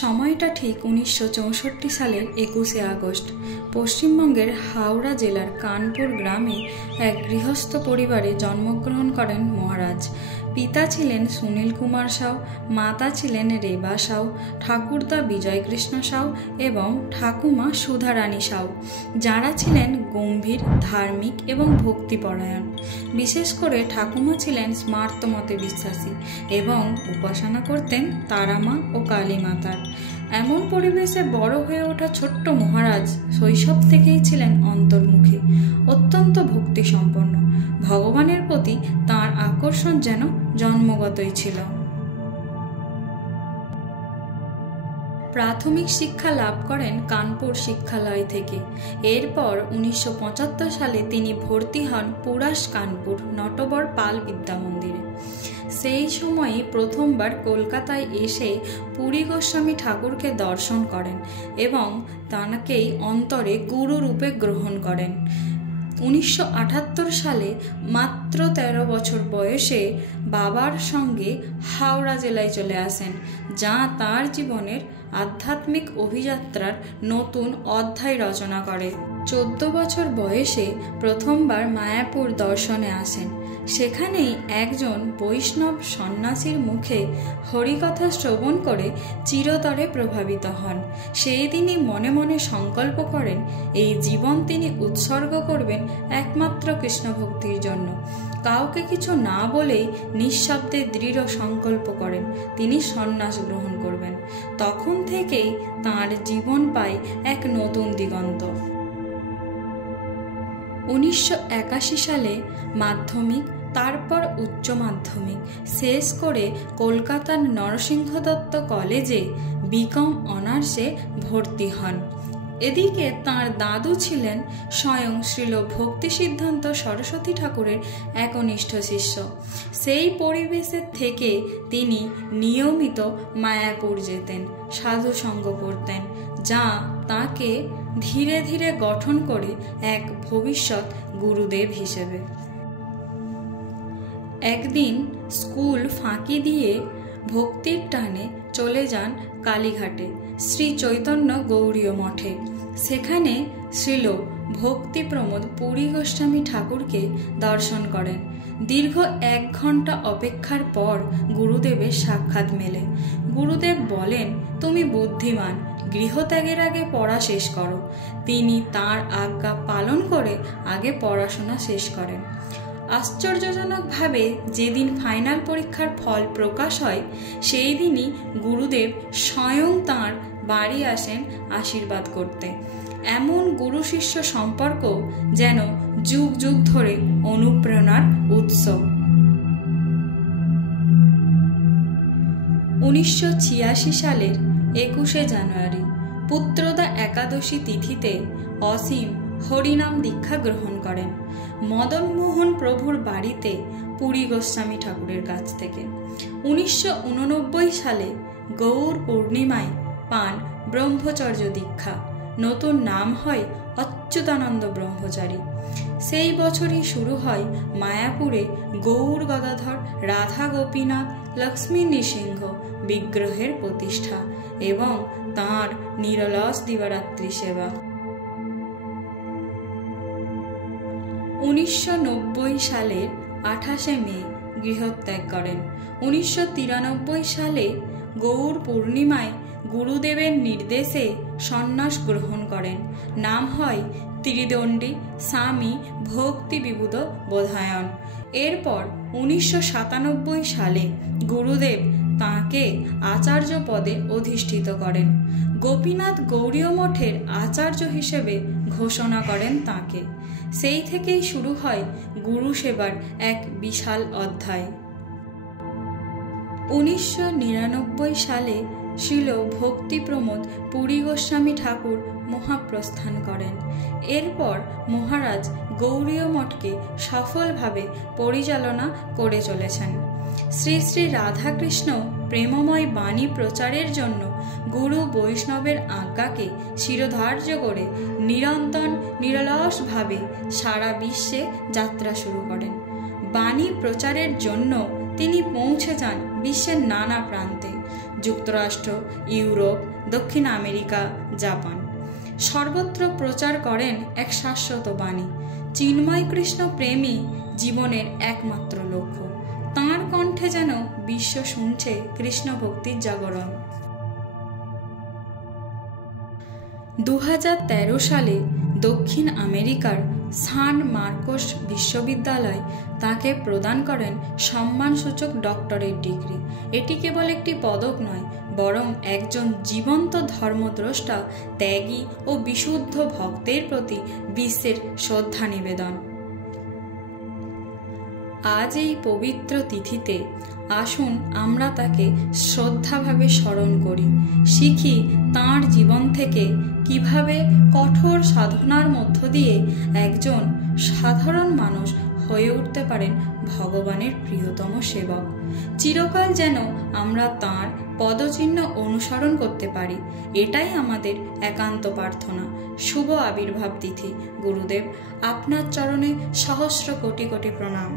সময়টা ঠিক 1964 সালের 21শে আগস্ট। পশ্চিমবঙ্গের হাওড়া জেলার কানপুর গ্রামে এক গৃহস্থ পরিবারে জন্মগ্রহণ করেন মহারাজ। পিতা ছিলেন সুনীল কুমার সাউ, মাতা ছিলেন রেবা সাউ, ঠাকুরদা বিজয়কৃষ্ণ সাউ এবং ঠাকুমা সুধারানী সাউ, যারা ছিলেন গম্ভীর, ধার্মিক এবং ভক্তিপরায়ণ। বিশেষ করে ঠাকুমা ছিলেন স্মার্তমতে বিশ্বাসী এবং উপাসনা করতেন তারামা ও কালী মাতার। এমন পরিবেশে বড় হয়ে ওঠা ছোট্ট মহারাজ শৈশব থেকেই ছিলেন অন্তর্মুখী, অত্যন্ত ভক্তিসম্পন্ন। ভগবানের প্রতি তাঁর আকর্ষণ যেন জন্মগতই ছিল। প্রাথমিক শিক্ষা লাভ করেন কানপুর শিক্ষালয় থেকে। এরপর 1975 সালে তিনি ভর্তি হন পুরাস কানপুর নটবর পাল বিদ্যা মন্দিরে। সেই সময়ই প্রথমবার কলকাতায় এসে পুরী গোস্বামী ঠাকুরকে দর্শন করেন এবং তাঁকেই অন্তরে গুরু রূপে গ্রহণ করেন। 1978 সালে মাত্র 13 বছর বয়সে বাবার সঙ্গে হাওড়া জেলায় চলে আসেন, যা তাঁর জীবনের আধ্যাত্মিক অভিযাত্রার নতুন অধ্যায় রচনা করে। 14 বছর বয়সে প্রথমবার মায়াপুর দর্শনে আসেন। সেখানেই একজন বৈষ্ণব সন্ন্যাসীর মুখে হরিকথা শ্রবণ করে চিরতরে প্রভাবিত হন। সেই দিনই মনে মনে সংকল্প করেন এই জীবন তিনি উৎসর্গ করবেন একমাত্র কৃষ্ণ ভক্তির জন্য। কাউকে কিছু না বলেই নিঃশব্দে দৃঢ় সংকল্প করেন তিনি সন্ন্যাস গ্রহণ করবেন। তখন থেকেই তাঁর জীবন পায় এক নতুন দিগন্ত। 1981 সালে মাধ্যমিক, তারপর উচ্চ মাধ্যমিক শেষ করে কলকাতার নরসিংহ দত্ত কলেজে বিকম অনার্সে ভর্তি হন। এদিকে তাঁর দাদু ছিলেন স্বয়ং শ্রীল ভক্তি সিদ্ধান্ত সরস্বতী ঠাকুরের একনিষ্ঠ শিষ্য। সেই পরিবেশের থেকে তিনি নিয়মিত মায়াপুর যেতেন, সাধু সঙ্গ করতেন, যা তাকে ধীরে ধীরে গঠন করে এক ভবিষ্যৎ গুরুদেব হিসেবে। একদিন স্কুল ফাঁকি দিয়ে ভক্তির টানে চলে যান কালীঘাটে শ্রী চৈতন্য গৌড়ীয় মঠে। সেখানে শ্রীল ভক্তি প্রমোদ পুরী গোস্বামী ঠাকুরকে দর্শন করেন। দীর্ঘ 1 ঘন্টা অপেক্ষার পর গুরুদেবের সাক্ষাৎ মেলে। গুরুদেব বলেন, তুমি বুদ্ধিমান, গৃহত্যাগের আগে পড়া শেষ করো। তিনি তাঁর আজ্ঞা পালন করে আগে পড়াশোনা শেষ করেন। আশ্চর্যজনকভাবে যেদিন ফাইনাল পরীক্ষার ফল প্রকাশ হয়, সেই দিনই গুরুদেব স্বয়ং তাঁর বাড়ি আসেন আশীর্বাদ করতে। এমন গুরু শিষ্য সম্পর্ক যেন যুগ যুগ ধরে অনুপ্রেরণার উৎস। 1986 সালের 21শে জানুয়ারি পুত্রদা একাদশী তিথিতে অসীম হরিনাম দীক্ষা গ্রহণ করেন মদন মোহন প্রভুর বাড়িতে পুরী গোস্বামী ঠাকুরের কাছ থেকে। 1989 সালে গৌর পূর্ণিমায় পান ব্রহ্মচর্য দীক্ষা। নতুন নাম হয় অচ্যুতানন্দ ব্রহ্মচারী। সেই বছরই শুরু হয় মায়াপুরে গৌর গদাধর, রাধা গোপীনাথ, লক্ষ্মী নৃসিংহ বিগ্রহের প্রতিষ্ঠা এবং তাঁর নিরলস দিবারাত্রি সেবা। 1990 সালের 28শে মে গৃহত্যাগ করেন। 1993 সালে গৌর পূর্ণিমায় গুরুদেবের নির্দেশে সন্ন্যাস গ্রহণ করেন। নাম হয় ত্রিদণ্ডী স্বামী ভক্তি বিবুধ বোধায়ন। এরপর 1997 সালে গুরুদেব তাঁকে আচার্য পদে অধিষ্ঠিত করেন। গোপীনাথ গৌড়ীয় মঠের আচার্য হিসেবে ঘোষণা করেন তাঁকে। সেই থেকেই শুরু হয় গুরু সেবার এক বিশাল অধ্যায়। 1999 সালে শ্রীল ভক্তি প্রমোদ পুরী গোস্বামী ঠাকুর মহাপ্রস্থান করেন। এরপর মহারাজ গৌড়ীয় মঠকে সফলভাবে পরিচালনা করে চলেছেন। শ্রী শ্রী রাধাকৃষ্ণ প্রেমময় বাণী প্রচারের জন্য গুরু বৈষ্ণবের আজ্ঞাকে শিরোধার্য করে নিরন্তর নিরলসভাবে সারা বিশ্বে যাত্রা শুরু করেন। বাণী প্রচারের জন্য তিনি পৌঁছে যান বিশ্বের নানা প্রান্তে। যুক্তরাষ্ট্র, ইউরোপ, দক্ষিণ আমেরিকা, জাপান। সর্বত্র প্রচার করেন এক শাশ্বত বাণী। চিন্ময় কৃষ্ণ প্রেমই জীবনের একমাত্র লক্ষ্য। তাঁর কণ্ঠে যেন বিশ্ব শুনছে কৃষ্ণ ভক্তির জাগরণ। 2013 সালে দক্ষিণ আমেরিকার সান মার্কোস বিশ্ববিদ্যালয় তাকে প্রদান করেন সম্মানসূচক ডক্টরেট ডিগ্রি। এটি কেবল একটি পদক নয়, বরং একজন জীবন্ত ধর্মদ্রষ্টা, ত্যাগী ও বিশুদ্ধ ভক্তের প্রতি বিশ্বের শ্রদ্ধা নিবেদন। আজ এই পবিত্র তিথিতে আসুন আমরা তাকে শ্রদ্ধাভাবে স্মরণ করি, শিখি তাঁর জীবন থেকে কিভাবে কঠোর সাধনার মধ্য দিয়ে একজন সাধারণ মানুষ হয়ে উঠতে পারেন ভগবানের প্রিয়তম সেবক। চিরকাল যেন আমরা তাঁর পদচিহ্ন অনুসরণ করতে পারি, এটাই আমাদের একান্ত প্রার্থনা। শুভ আবির্ভাব তিথি। গুরুদেব, আপনার চরণে সহস্র কোটি কোটি প্রণাম।